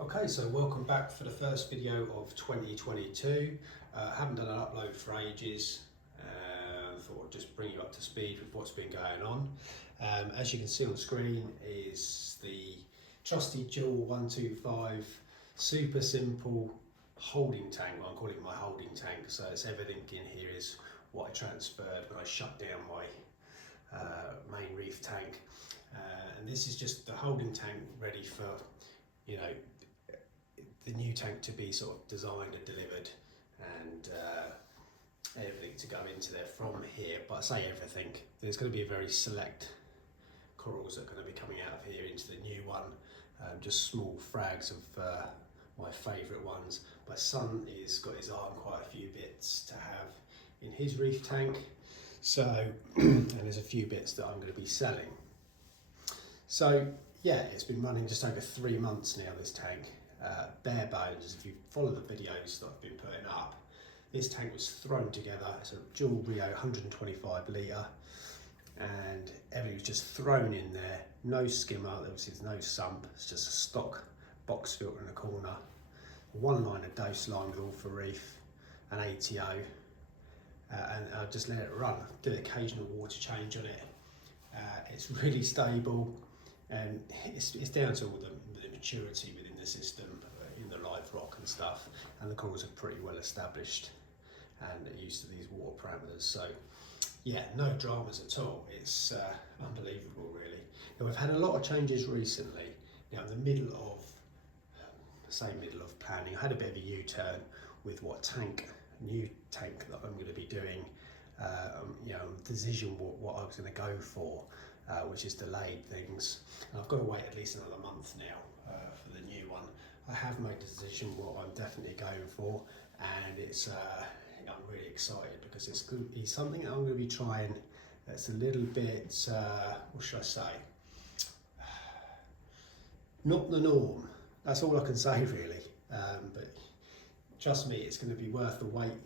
Okay, so welcome back for the first video of 2022. Haven't done an upload for ages. Thought I'd just bring you up to speed with what's been going on. As you can see on screen is the trusty Dual 125 super simple holding tank. Well, I'm calling it my holding tank, so it's everything in here is what I transferred when I shut down my main reef tank. And this is just the holding tank ready for, you know, the new tank to be sort of designed and delivered, and everything to go into there from here. But I say everything, there's going to be a very select corals that are going to be coming out of here into the new one, just small frags of my favourite ones. My son has got his eye on quite a few bits to have in his reef tank, so and there's a few bits that I'm going to be selling. So yeah, it's been running just over 3 months now, this tank. Bare bones, if you follow the videos that I've been putting up, this tank was thrown together. It's a dual Rio 125 litre, and everything was just thrown in there. No skimmer, obviously there's no sump, it's just a stock box filter in the corner, one line of dose line with all for reef, an ATO, and I just let it run. Do the occasional water change on it. It's really stable, and it's down to all the maturity within the system, in the live rock and stuff, and the corals are pretty well established and are used to these water parameters. So yeah, no dramas at all. It's unbelievable really. Now we've had a lot of changes recently. Now in the middle of planning, I had a bit of a U-turn with new tank that I'm going to be doing. Decision what I was going to go for, which is delayed things. And I've got to wait at least another month now for the new one. I have made the decision what I'm definitely going for, and it's I'm really excited because it's something that I'm going to be trying that's a little bit, what should I say, not the norm. That's all I can say really, but trust me, it's going to be worth the wait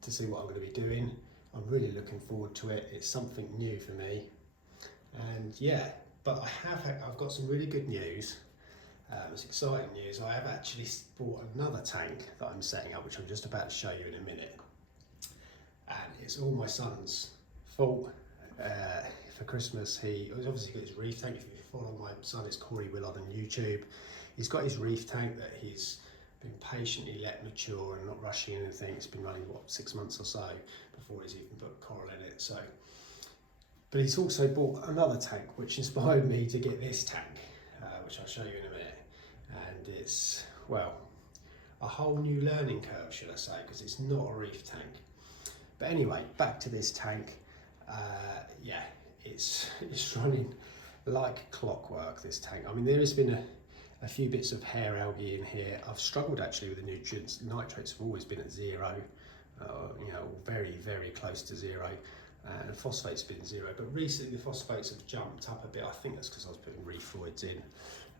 to see what I'm going to be doing. I'm really looking forward to it. It's something new for me, and yeah, but I've got some really good news. It's exciting news. I have actually bought another tank that I'm setting up, which I'm just about to show you in a minute, and it's all my son's fault. For Christmas, he's obviously got his reef tank. If you follow my son, it's Corey Willard on YouTube. He's got his reef tank that he's been patiently let mature and not rushing anything. It's been running 6 months or so before he's even put coral in it. So, but he's also bought another tank, which inspired me to get this tank, which I'll show you in a minute. And it's, well, a whole new learning curve, should I say, because it's not a reef tank. But anyway, back to this tank. Yeah, it's running like clockwork, this tank. I mean, there has been a few bits of hair algae in here. I've struggled actually with the nutrients. Nitrates have always been at zero, very, very close to zero. And phosphate's been zero, but recently the phosphates have jumped up a bit. I think that's because I was putting refluids in,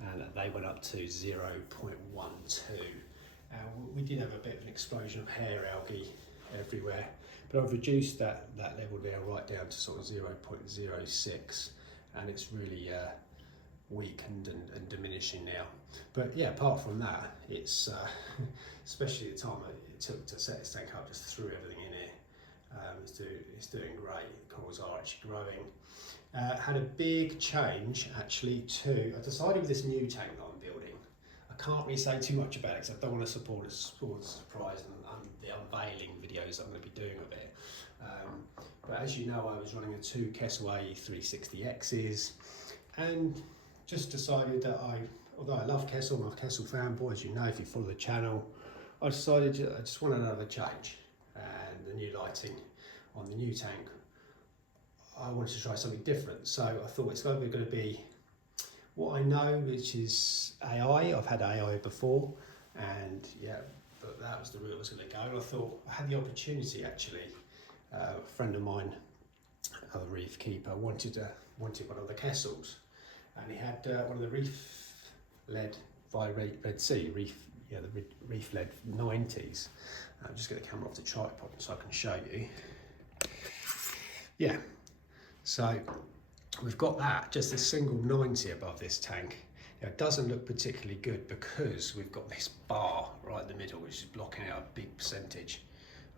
and they went up to 0.12. We did have a bit of an explosion of hair algae everywhere, but I've reduced that level there right down to sort of 0.06, and it's really weakened and diminishing now. But yeah, apart from that, it's especially the time it took to set this tank up, just threw everything in it. It's doing great. The corals are actually growing. Had a big change actually too. I decided with this new tank that I'm building, I can't really say too much about it because I don't want to support a surprise and the unveiling videos I'm going to be doing of it. But as you know, I was running 2 Kessel A360Xs, and just decided that although I love Kessel, I'm a Kessel fanboy, as you know if you follow the channel, I decided I just wanted another change. And the new lighting on the new tank, I wanted to try something different. So I thought it's either going to be what I know, which is AI. I've had AI before, and yeah, but that was the route I was going to go. And I thought I had the opportunity actually. A friend of mine, a reef keeper, wanted one of the Kessels, and he had one of the reef led via Red Sea reef. Yeah, the reef led 90s. I'll just get the camera off the tripod so I can show you. Yeah, so we've got that, just a single 90 above this tank. It doesn't look particularly good because we've got this bar right in the middle which is blocking out a big percentage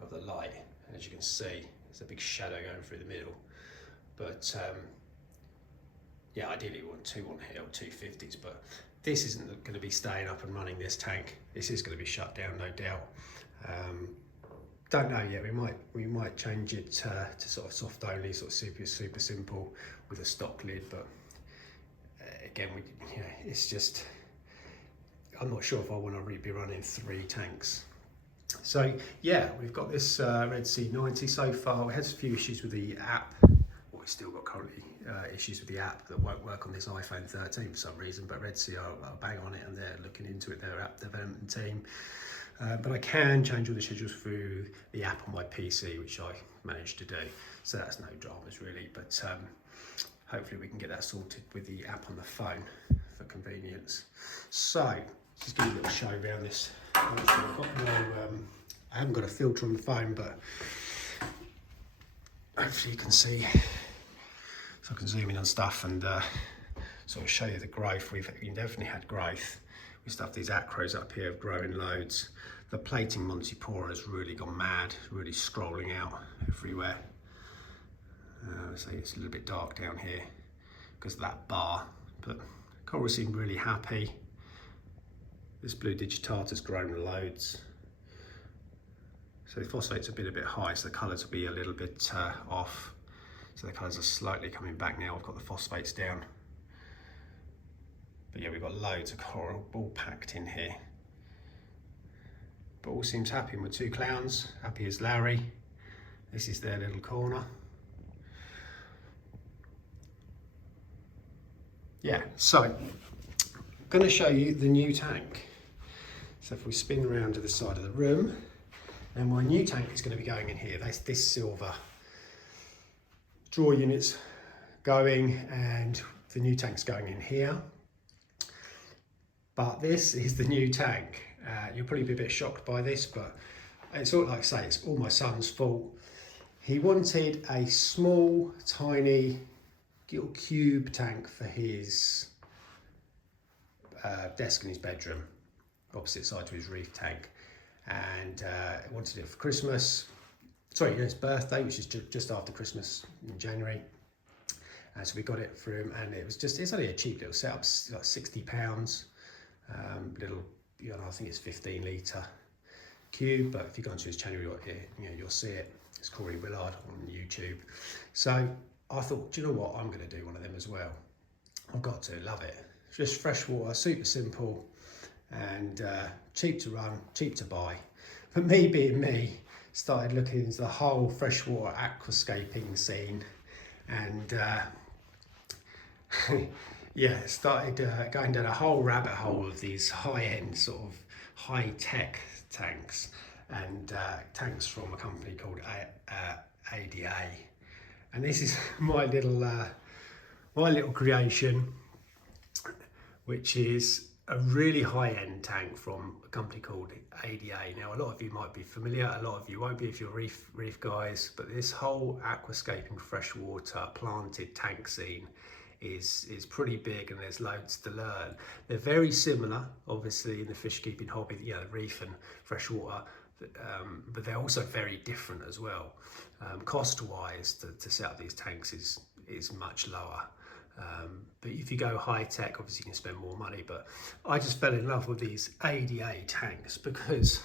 of the light. And as you can see, there's a big shadow going through the middle. But yeah, ideally we want 2 on here or 250s, but this isn't going to be staying up and running, this tank. This is going to be shut down, no doubt. Don't know yet. We might change it to sort of soft only, sort of super simple with a stock lid. But again, it's just, I'm not sure if I want to be running 3 tanks. So yeah, we've got this Red Sea 90 so far. We had a few issues with the app. Well, we've still got currently issues with the app that won't work on this iPhone 13 for some reason, but Red Sea are bang on it and they're looking into it, their app development team. But I can change all the schedules through the app on my PC, which I managed to do. So that's no dramas really, but hopefully we can get that sorted with the app on the phone for convenience. So just give you a little show around this. I've got no, I haven't got a filter on the phone, but hopefully you can see. So I can zoom in on stuff and sort of show you the growth. We've definitely had growth. We stuffed these acros up here, growing loads. The plating Montipora has really gone mad, really scrolling out everywhere. So it's a little bit dark down here because of that bar, but coral seem really happy. This blue digitata's grown loads. So the phosphates have been a bit high, so the colours will be a little bit off. So the colours are slightly coming back now. I've got the phosphates down. But yeah, we've got loads of coral all packed in here. But all seems happy. My 2 clowns, happy as Larry. This is their little corner. Yeah, so I'm going to show you the new tank. So if we spin around to the side of the room, then my new tank is going to be going in here. That's this silver draw unit's going, and the new tank's going in here. But this is the new tank. You'll probably be a bit shocked by this, but it's all, like I say, it's all my son's fault. He wanted a small, tiny little cube tank for his desk in his bedroom, opposite side to his Reef Tank, and wanted it for Christmas. Sorry, his birthday, which is just after Christmas in January. So we got it for him, and it's only a cheap little setup, like £60. Little, I think it's 15 litre cube, but if you go onto his channel, you'll see it. It's Corey Willard on YouTube. So I thought, do you know what? I'm going to do one of them as well. I've got to, love it. Just fresh water, super simple, and cheap to run, cheap to buy. But me being me, started looking into the whole freshwater aquascaping scene, and yeah, started going down a whole rabbit hole of these high-end, sort of high-tech tanks, and tanks from a company called ADA. And this is my little creation, which is a really high-end tank from a company called ADA. Now, a lot of you might be familiar, a lot of you won't be if you're reef guys, but this whole aquascaping freshwater planted tank scene is pretty big, and there's loads to learn. They're very similar, obviously, in the fish keeping hobby, reef and freshwater, but they're also very different as well. Cost-wise, to set up these tanks is much lower. But if you go high tech, obviously you can spend more money. But I just fell in love with these ADA tanks because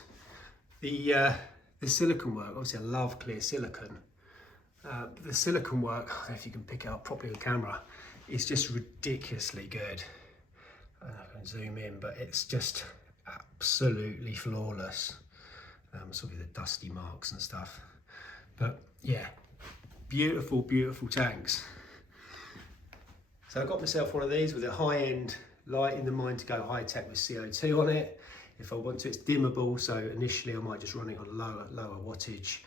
the silicone work, obviously I love clear silicone, but the silicone work, I don't know if you can pick it up properly on camera, is just ridiculously good. I don't know if I can zoom in, but it's just absolutely flawless. Sort of the dusty marks and stuff, but yeah, beautiful tanks. So I got myself one of these with a high-end light in the mind to go high-tech with CO2 on it. If I want to, it's dimmable, so initially I might just run it on lower wattage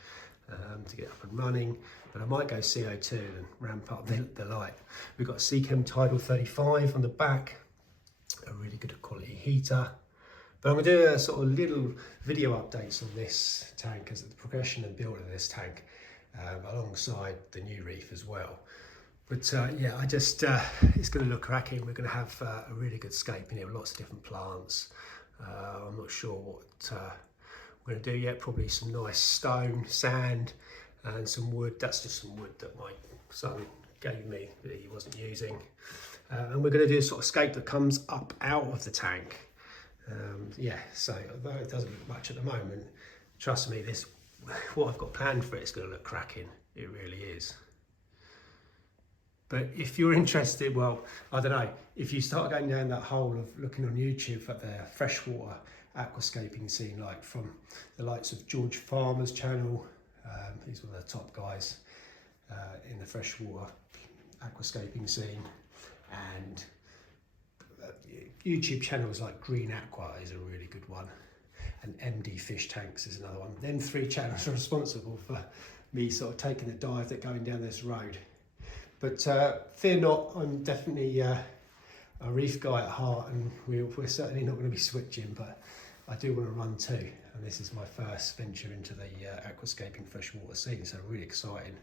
to get up and running, but I might go CO2 and ramp up the light. We've got a Seachem Tidal 35 on the back, a really good quality heater. But I'm going to do a sort of little video updates on this tank as the progression and build of this tank alongside the new Reef as well. But yeah, I just, it's going to look cracking. We're going to have a really good scape in here with lots of different plants. I'm not sure what we're going to do yet. Probably some nice stone, sand, and some wood. That's just some wood that my son gave me that he wasn't using. And we're going to do a sort of scape that comes up out of the tank. Yeah, so although it doesn't look much at the moment, trust me, this, what I've got planned for it is going to look cracking. It really is. But if you're interested, well, I don't know, if you start going down that hole of looking on YouTube at the freshwater aquascaping scene, like from the likes of George Farmer's channel, he's one of the top guys in the freshwater aquascaping scene, and YouTube channels like Green Aqua is a really good one, and MD Fish Tanks is another one. Them three channels are responsible for me sort of taking a dive that going down this road. But fear not, I'm definitely a reef guy at heart, and we're certainly not going to be switching, but I do want to run too, and this is my first venture into the aquascaping freshwater scene, so really exciting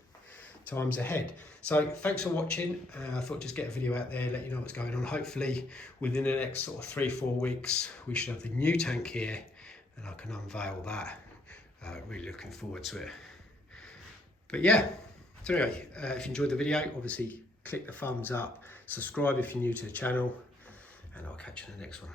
times ahead. So thanks for watching. I thought just get a video out there, let you know what's going on. Hopefully within the next sort of 3-4 weeks we should have the new tank here and I can unveil that. Really looking forward to it. But yeah, so anyway, if you enjoyed the video, obviously click the thumbs up, subscribe if you're new to the channel, and I'll catch you in the next one.